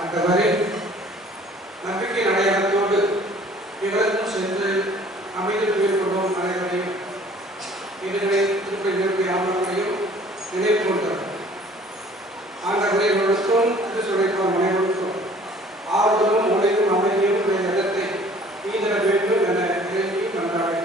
ஆண்டவரே, நம்பிக்கை அடையாளத்தோடு எங்களுக்கும் சென்று அமைதி மேற்கொள்ளும் அனைவரையும் இதுவரை திருப்பி நிறுத்திய ஆண்டவரையும் நினைவு கொண்டவர். ஆண்டவரை எங்களுக்கும் திருச்சுழைப்பார் அனைவருக்கும் ஆறுதலும் உழைக்கும் அமைதியும் இடத்தை ஈதர வேண்டும் என இறைஞ்சி நன்றாக.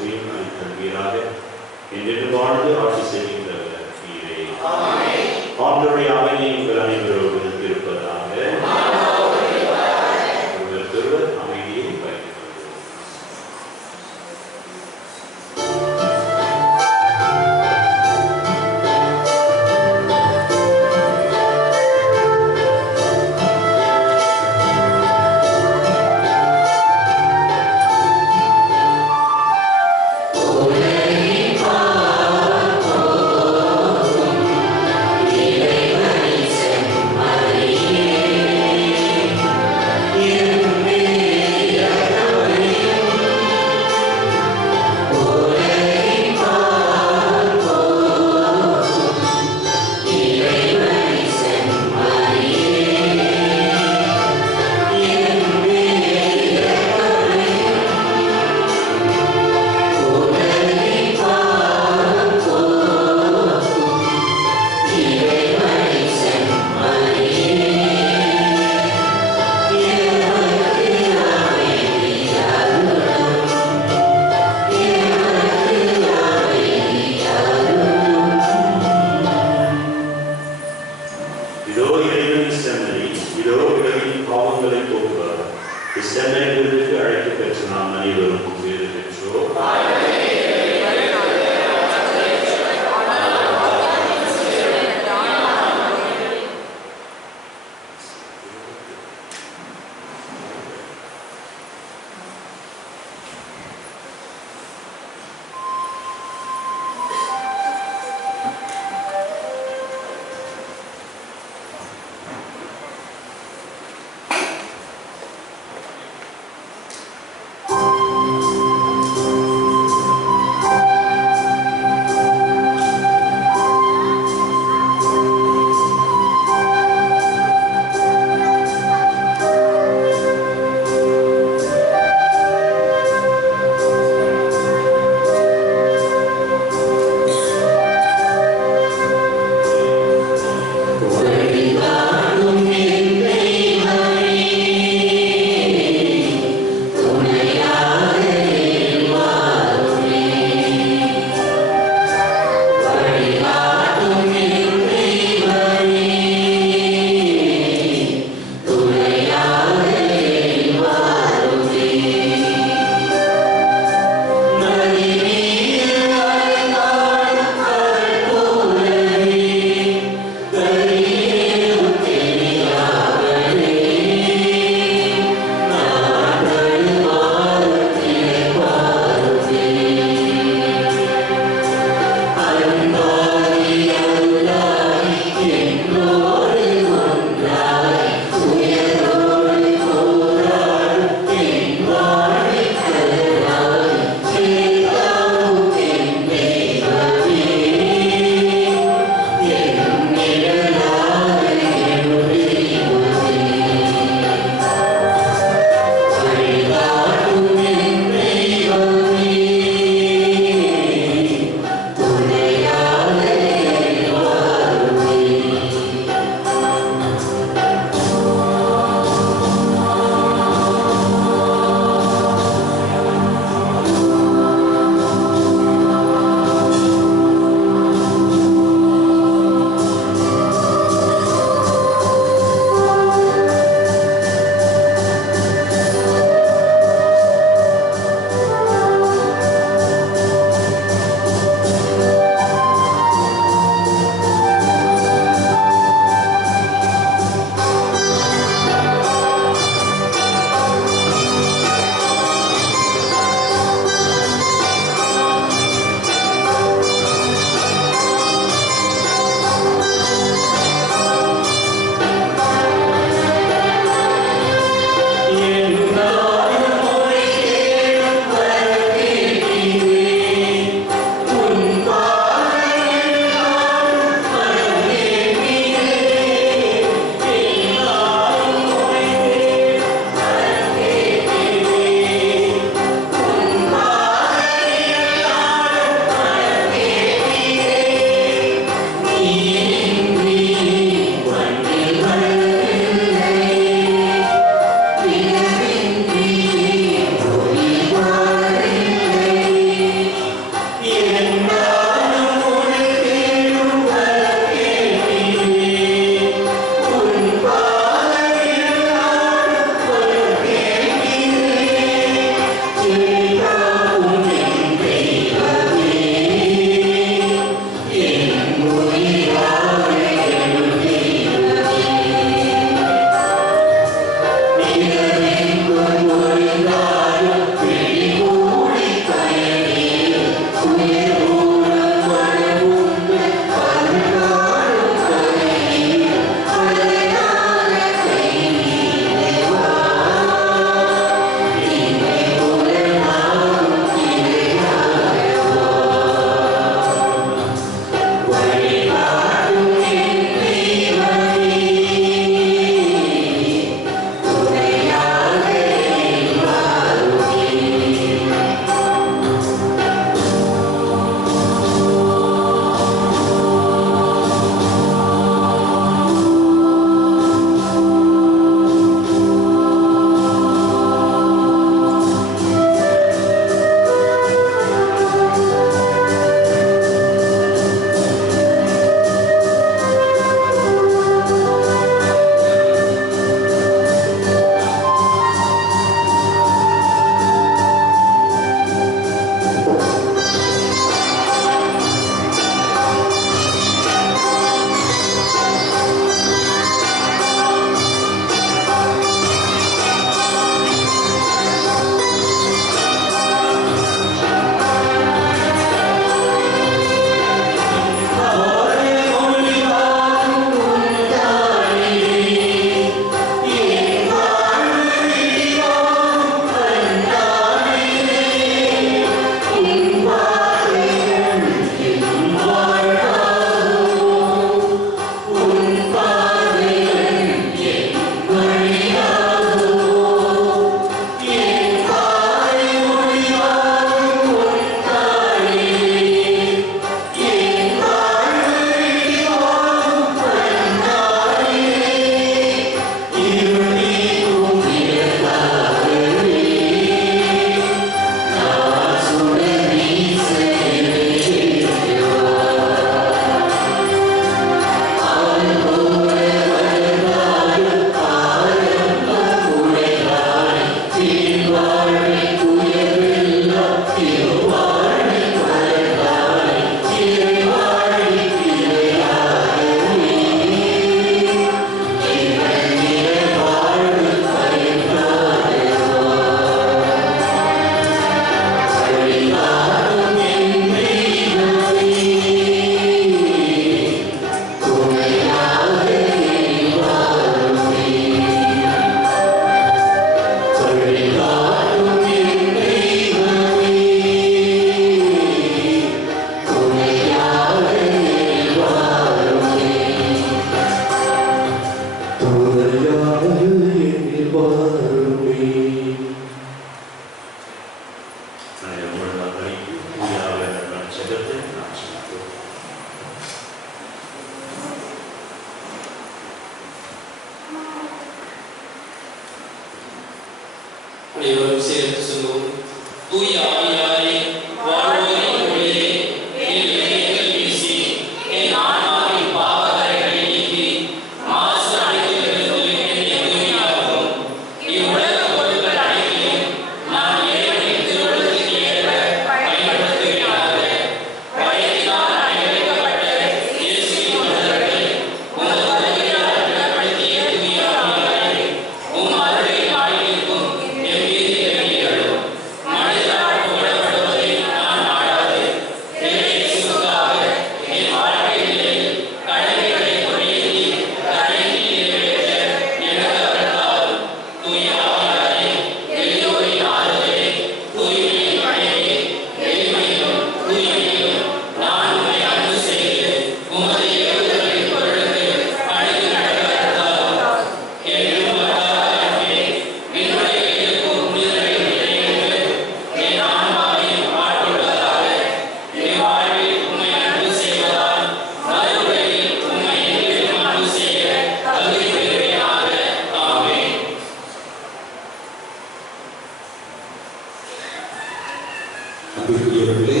அன்புக்குரியவர்களே,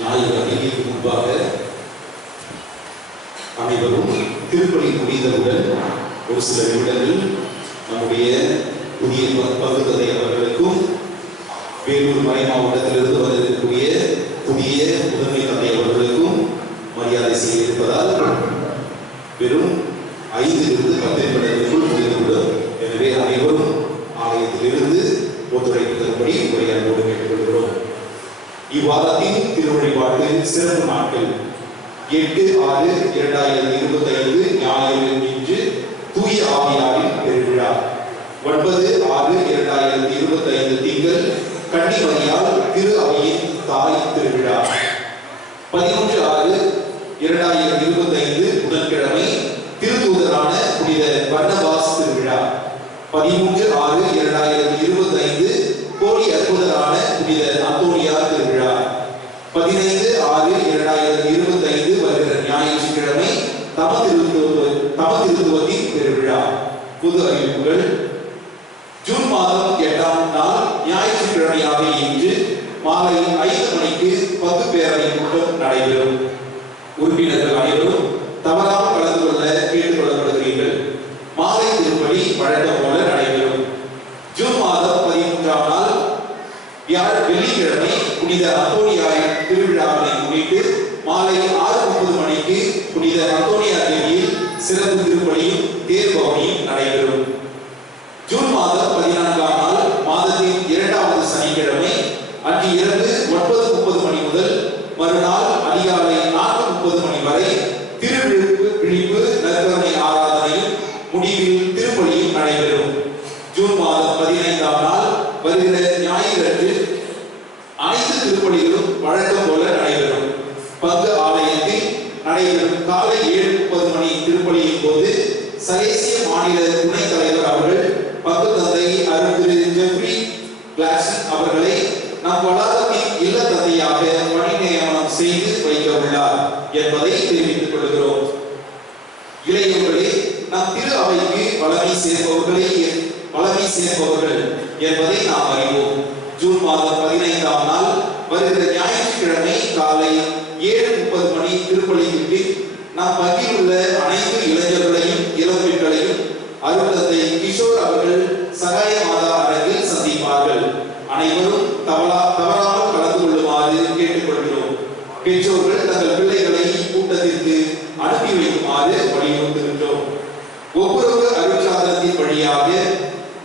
ஞாயிறு அன்னைக்கு முன்பாக அனைவரும் திருப்பலி முடிந்தவுடன் ஒரு சில நிமிடங்கள் நம்முடைய புதிய பங்குத்தந்தை அவர்களுக்கும் வேலூர் மறை மாவட்டத்திலிருந்து வந்திருக்கக்கூடிய புதிய முதன்மை தந்தை அவர்களுக்கும் மரியாதை செய்ய இருப்பதால் வெறும் 5 to 10 நிமிடங்களுக்குள் முடிந்துவிடும். எனவே அனைவரும் ஆலயத்திலிருந்து ஒத்துழைப்பு தரும்படி உங்களை அன்போடு கேட்டுக்கொள்கிறோம். இவ்வாரத்தின் திருவழிபாட்டு சிறப்பு நாட்கள் 8/6/2025 ஞாயிறு இன்று தூய ஆவியாரின் பெருவிழா. 9/6/2025 திங்கள் கன்னிமரியால் திரு அவையின் தாய் திருவிழா. 11/6/2025 புதன்கிழமை திருத்தூதரான புனித பர்னபாஸ் திருவிழா. 13/6/2025 கோடி அற்புதரான புனித அந்தோனியா திருவிழா. 15/6/2025 வருகிற ஞாயிற்றுக்கிழமை தமதிருத்துவத்தின் பெருவிழா. பொது அறிவிப்புகள். ஜூன் மாதம் 8ஆம் நாள் ஞாயிற்றுக்கிழமையாக இன்று மாலை 5 மணிக்கு 10 பேரவை கூட்டம் நடைபெறும். உறுப்பினர்கள் அனைவரும் தவறாமல் கலந்து கொள்ள கேட்டுக் கொள்ளப்படுகிறீர்கள். மாலை திருப்பலி வழக்கம் போல நடைபெறும். ஜூன் மாதம் 13ஆம் நாள் வெள்ளிக்கிழமை புனித அந்தோனியாரின் திருவிழாவினை முன்னிட்டு மாலை 6:30 மணிக்கு புனித அந்தோனியா தேவியில் சிறப்பு திருப்பலியும் தேர்பவனியும் நடைபெறும். ஜூன் மாதம் 14ஆம் நாள் மாதத்தின் 2வது சனிக்கிழமை அன்று இரவு 9:30 மணி முதல் மறுநாள் அதிகாலை 4:30 மணி வரை திருவிழிப்பு நற்கருணை ஆராதனையும் முடிவில் திருப்பலியும் நடைபெறும். ஜூன் மாதம் 15ஆம் நாள் வருகிற ஞாயிறன்று அனைத்து திருப்பலிகளும் வழக்கம் போல நடைபெறும். பங்கு ஆலயத்தில் நடைபெறும் காலை 7:30 மணி திருப்பலியின் போது சலேசிய மாநில துணைத் தலைவர் அவர்கள் பங்கு தந்தை அருள்திரு ஜெஃப்ரி கிளாசன் அவர்களை நம் வளாகத்தின் இல்ல தந்தையாக பணி நியமனம் செய்து வைக்க உள்ளார் என்பதை தெரிவித்துக் கொள்கிறோம். இளையவர்களே, நம் திரு அவைக்கு வளமை சேர்ப்பவர்கள் என்பதை நாம் அறிவோம். ஜூன் மாதம் 15ஆம் நாள் வருகிற ஞாயிற்றுக்கிழமை காலை 7:30 மணி திருப்பலிக்கு பின் நம் பங்கில் உள்ள அனைத்து இளைஞர்களையும் இளம்பெண்களையும் அருள்தந்தை கிஷோர் அவர்கள் சகாய மாதா அரங்கில் சந்திப்பார்கள். அனைவரும் தவறாமல் கலந்து கொள்ளுமாறு கேட்டுக்கொள்கிறோம். பெற்றோர்கள் தங்கள் பிள்ளைகளை கூட்டத்திற்கு அனுப்பி வைக்குமாறு வலியுறுத்துகின்றோம். ஒவ்வொரு அருட்சாதனத்தின் வழியாக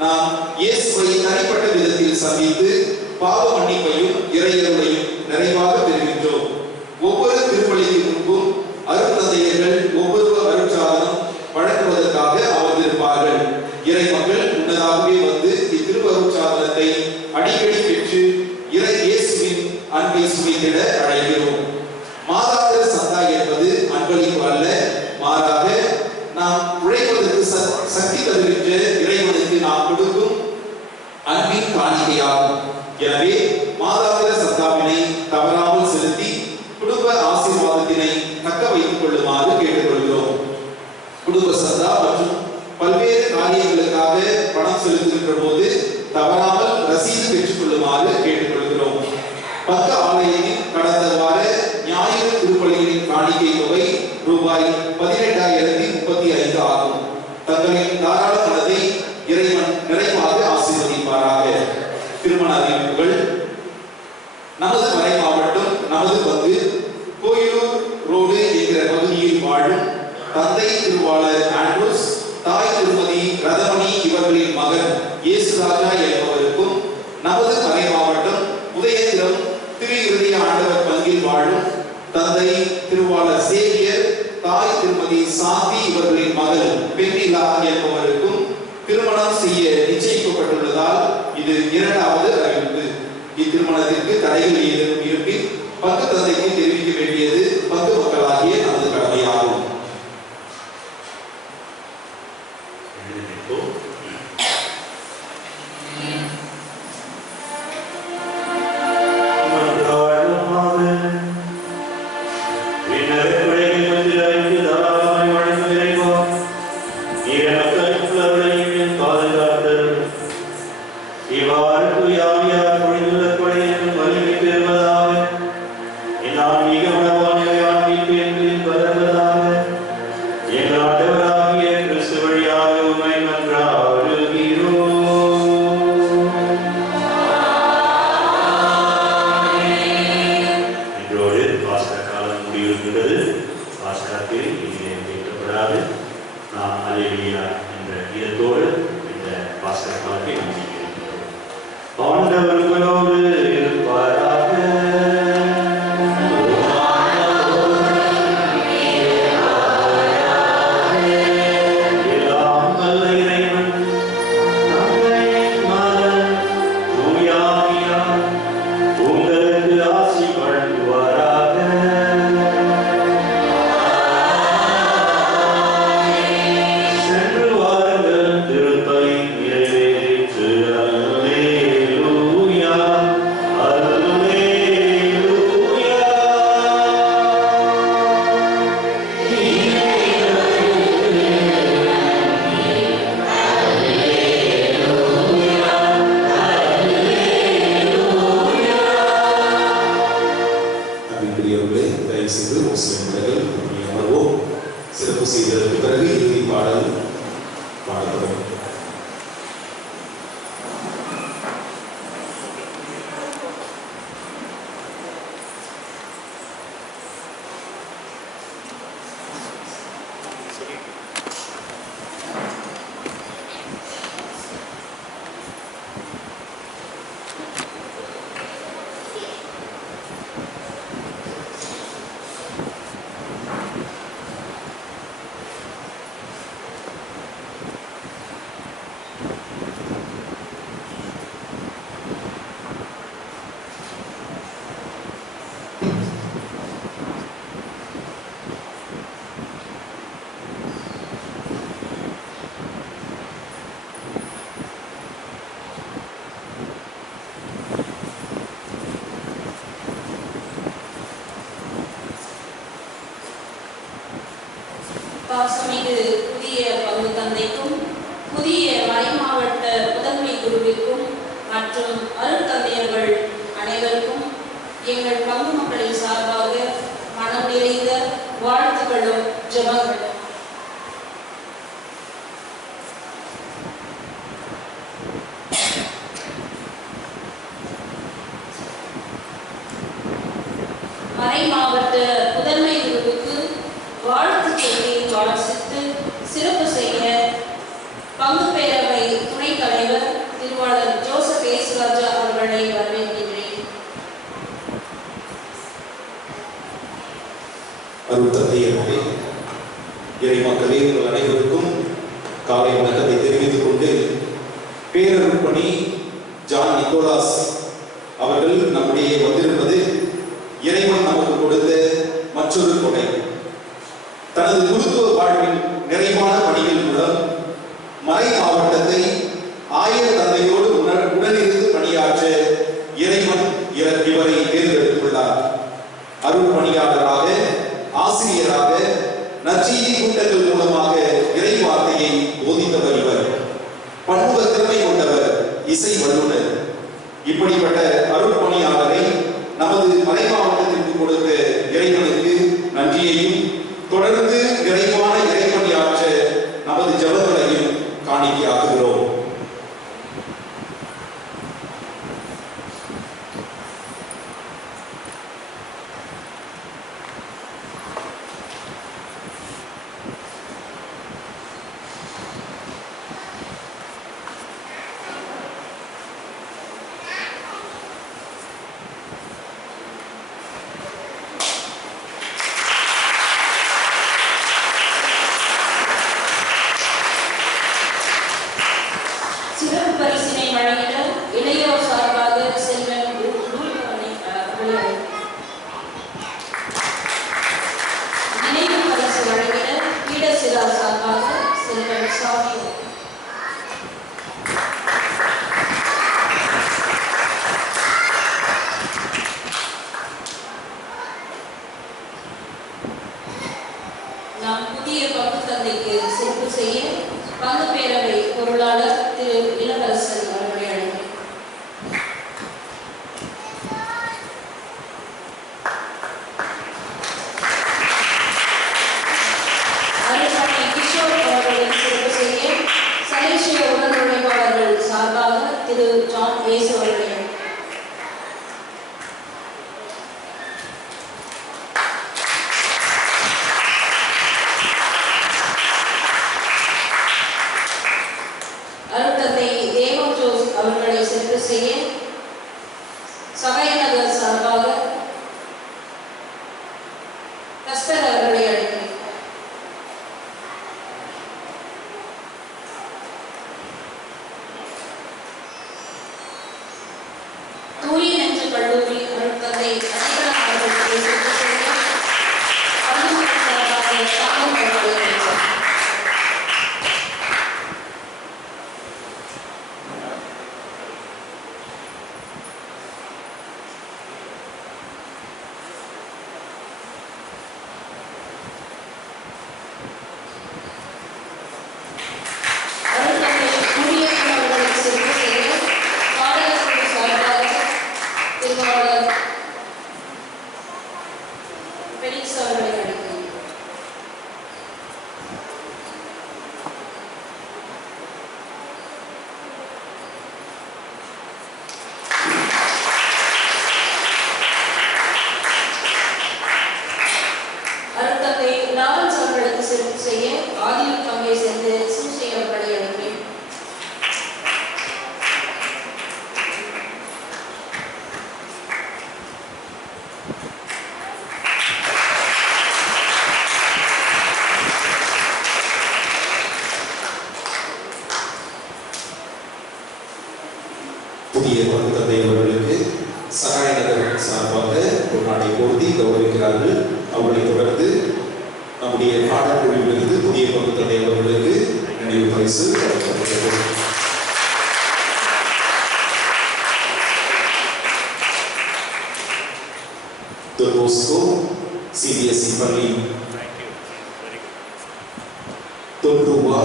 நாம் இயேசுவை தனிப்பட்ட விதத்தில் சந்தித்து பாவ மன்னிப்பையும் இறையருளையும் நிறைவாக பெறுகின்றோம். ஒவ்வொரு திருப்பலிக்கு முன்பும் அருட்தந்தையர்கள் ஒவ்வொரு அருட்சாதனம் வழங்குவதற்காக அமர்ந்திருப்பார்கள். இறைமக்கள் முன்னதாகவே வந்து இத்திருவருட்சாதனத்தை அடிக்கடி பெற்று இறை இயேசுவின் அன்பை சுவைத்திட அழைக்கிறோம். மாதாந்திர சந்தா என்பது அன்பளிப்பு அல்ல, மாறாக நாம் உழைப்பதற்கு சக்தி தருகின்ற இறைவனுக்கு நாம் கொடுக்கும் அன்பின் காணிக்கையாகும். எனவே மாதாந்திர சந்தாவினை தவறாமல் செலுத்தி குடும்ப ஆசீர்வாதத்தினை தக்க வைத்துக் கொள்ளுமாறு கேட்டுக்கொள்கிறோம். குடும்ப சந்தா மற்றும் பல்வேறு காரியங்களுக்காக பணம் செலுத்துகின்ற போது தவறாமல் ரசீது பெற்றுக் கொள்ளுமாறு கேட்டுக்கொள்கிறோம். பக்க ஆலயத்தின் கடந்த வார ஞாயிறு திருப்பலிகளின் காணிக்கை தொகை ரூபாய் 18,035 ஆகும். தங்களின் தாராள மனதை இறைவன் நிறைவாக ஆசீர்வதிப்பாராக. திருமண அறிவிப்புகள். நமது மறை மாவட்டம் நமது பங்கு கோயிலூர் ரோடு என்கிற பகுதியில் வாழும் தந்தை திருவாளர் ஆண்ட்ரூஸ், தாய் திருமதி ரதமணி இவர்களின் மகன் இயேசுராஜா என்பவருக்கும், நமது மறை மாவட்டம் உதயத்திரம் திரு இருதய ஆண்டவர் பங்கில் வாழும் தந்தை திருவாளர் சேவியர், தாய் திருமதி சாந்தி இவர்களின் மகள் பெண்ணிலா என்பவருக்கும் திருமணம் செய்ய நிச்சயிக்கப்பட்டுள்ளதால் இது 2வது அறிவிப்பு. இத்திருமணத்திற்கு தடைகள் ஏதேனும் இருப்பின் பங்கு தந்தைக்கு தெரிவிக்க வேண்டியது பங்கு மக்களாகிய நமது கடமையாகும். இவ்வாறு தூய ஆவியார் பொழிந்துள்ள கொடை என்றும் வலிமை பெறுவதாக நிறைவு செய்து ஒரு சில நிமிடங்கள் அமர்வோம். சிறப்பு செய்ததற்கு பிறகு இறுதி பாடல் பாடப்படும். பாசமிகு புதிய பங்கு தந்தைக்கும் புதிய மறைமாவட்ட முதன்மை குருவிற்கும் மற்றும் அருட்தந்தையர்கள் அனைவருக்கும் எங்கள் பங்கு மக்களின் சார்பாக மனம் நிறைந்த வாழ்த்துக்களும் ஜெபங்களும். மறைமாவட்ட முதன்மை குருவுக்கு வாழ்த்து செய்தியை வாசித்து சிறப்பு செய்ய பங்கு பேரவை துணைத் தலைவர் திருவாளர் ஜோசப் ஏசுராஜா அவர்களை வரவேற்கின்றேன். அருட்தந்தையர்களே, இறை மக்களே, உங்கள் அனைவருக்கும் காலை வணக்கத்தை தெரிவித்துக் கொண்டு, பேரருட்பணி ஜான் நிக்கோலாஸ் அவர்கள் நம்முடைய வந்திருப்பது இறைவன் நமக்கு கொடுத்த மற்றொரு கொடை. தனது குருத்துவ வாழ்வின் நிறைவான பணிகள் மூலம் மறை மாவட்டத்தை ஆயர் தந்தையோடு உடனிருந்து பணியாற்ற இறைவன் இவரை தேர்ந்தெடுத்துள்ளார். அருள் பணியாளராக, ஆசிரியராக, நற்செய்தி கூட்டங்கள் மூலமாக இறை வார்த்தையை போதித்தவர் இவர். பன்முக திறமை கொண்டவர், இசை வல்லுநர். இப்படிப்பட்ட அருள் பணியாளரை நமது மறை மாவட்டத்திற்கு கொடுத்த இறைவனுக்கு நன்றியையும் தொடர்ந்து நிறைவான இறைப்பணியாற்ற நமது ஜெபங்களையும் காணிக்கையாக்குகிறோம். சிறப்பு பரிசினை வழங்கிட இளையோர் சார்பாக செல்வன் நினைவு பரிசு வழங்கிட பீடசிலா சார்பாக செல்வன் சாமி. நாம் புதிய பங்கு தந்தைக்கு சிறப்பு செய்ய பங்கு பேரவை பொருளாளர் திரு இளவரசன் அவர்களை அழைக்கிறேன். அருள்மணி கிஷோர் அவர்களை சிறப்பு செய்ய சலேசிய உடனுழைப்பாளர்கள் சார்பாக திரு ஜான் ஏசு அவர்களை பொன்னாடை பொருத்தி கௌரவிக்கிறார்கள். அவர்களை தொடர்ந்து நம்முடைய பாடக்குழுவிலிருந்து புதிய பங்கு தந்தை அவர்களுக்கு நினைவு பரிசு வழங்கப்படுகிறது. தொல்போஸ்கோ சிபிஎஸ்இ பள்ளி தொல்ரூபா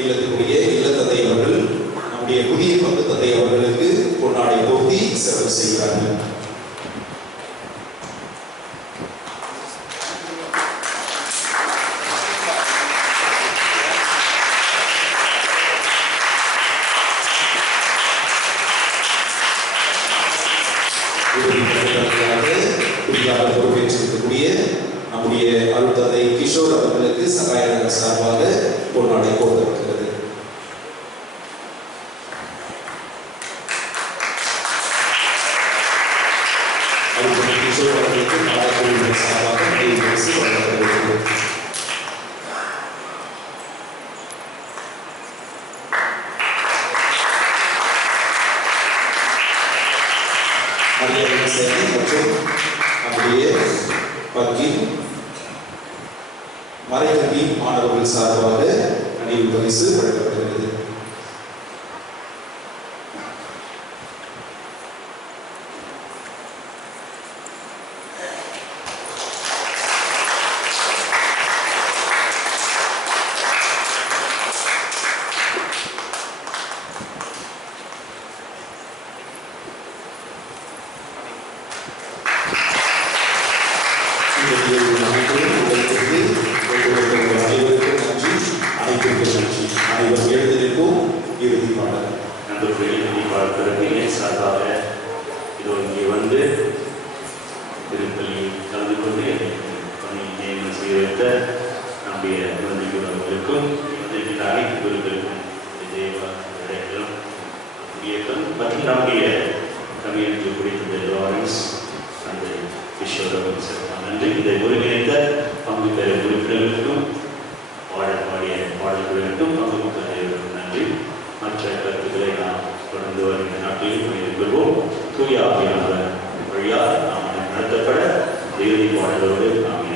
இல்லத்தினுடைய இல்லத்தந்தை அவர்கள் நம்முடைய புதிய பங்கு தந்தை அவர்களுக்கு பொன்னாடை போர்த்தி சிறப்பு செய்கிறார்கள். புதிதாக பொறுப்பேற்றிருக்கக்கூடிய நம்முடைய அருட்தந்தை கிஷோர் அவர்களுக்கு சகாயநகர் சார்பாக பொன்னாடை போர்த்தப்படுகிறது. அருட்தந்தை கிஷோர் அவர்களுக்கு நாடகக்குழுவினர் சார்பாக நினைவு பரிசு வழங்கப்படுகிறது. மற்றும் நம்முடைய வக்கீல் மறைக்கல்வி மாணவர்கள் சார்பாக நினைவு பரிசு வழங்கப்படுகிறது. இதை ஒருங்கிணைந்த பங்கு பெற உறுப்பினர்களுக்கும் பாடல்களுக்கும் பங்கு நன்றி. மற்ற கருத்துக்களை நாம் தொடர்ந்து வருகின்ற நாட்டிலும் எதிர்கொள்வோம். தூய ஆவியானவர் வழியாக நாம் நடத்தப்பட இறுதி பாடலோடு நாம்